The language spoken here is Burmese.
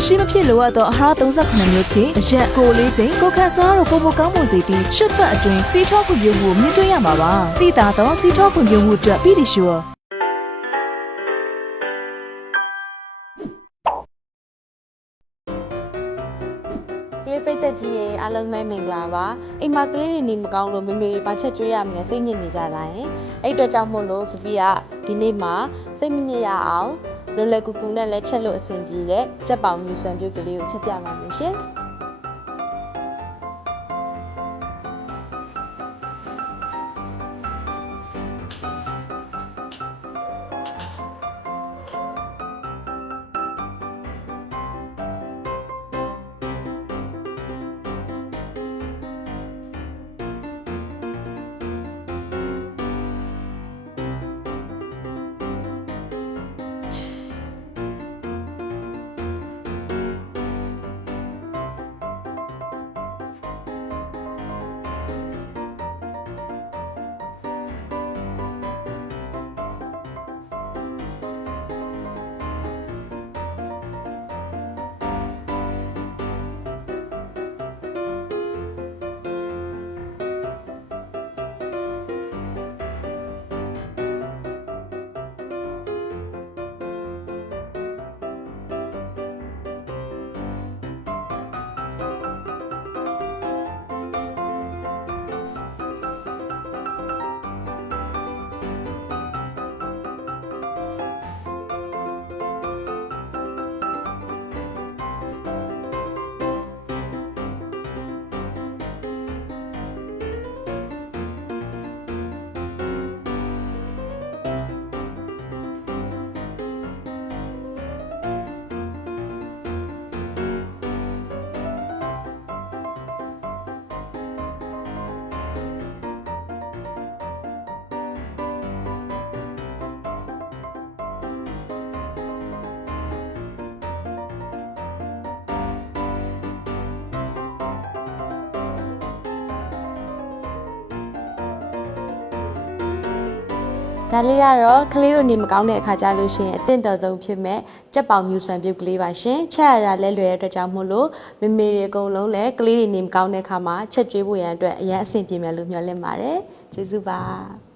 မရှိမဖြစ်လိုအပ်သောအာဟာရ38မျိုးဖြင့်အရက်ကိုလေးချိန်ကိုခန့်စွာတို့ပိုမိုကောင်းမွန်စေပြီးရှစ်သက်အတွင်းကြီးထွားဖွံ့ဖြိုးမှုကိုမြင့်တွန်းရမှာပါ။သိသာသောကြီးထွားဖွံ့ဖြိုးမှုအတွက်ပြည်တီရှူ။ဒီပိတ်သက်ကြီးရဲ့အားလုံးပဲမင်္ဂလာပါအိမ်မှာကလေးတွေနေမကောင်းလို့မေမေတွေဘာချက်ကျွေးရမလဲစိတ်ညစ်နေကြတာရင်အဲ့အတွက်ကြောင့်မို့လို့ဖဖီကဒီနေ့မှာစိတ်မညစ်ရအောင် လွယ်လွယ်ကူကူနဲ့လက်ချက်လို့အဆင်ပြေတဲ့ကြက်ပေါင်မြူဆွမ်းပြုတ်ကလေးကိုချက်ပြပါမယ်ရှင် ဒါလေးကတော့ကလေးတို့နေမကောင်းတဲ့အခါကြလို့ရှိရင်အသင့်တော်ဆုံးဖြစ်မဲ့ကြက်ပေါင်မြူဆန်ပြုတ်ကလေးပါရှင်ချက်ရတာလဲလွယ်တဲ့အတွက်ကြောင့်မို့လို့မေမေတွေအကုန်လုံးလည်းကလေးတွေနေမကောင်းတဲ့အခါမှာချက်ကျွေးဖို့ရန်အတွက်အရင်အဆင်ပြေမယ်လို့မျှော်လင့်ပါတယ်ကျေးဇူးပါ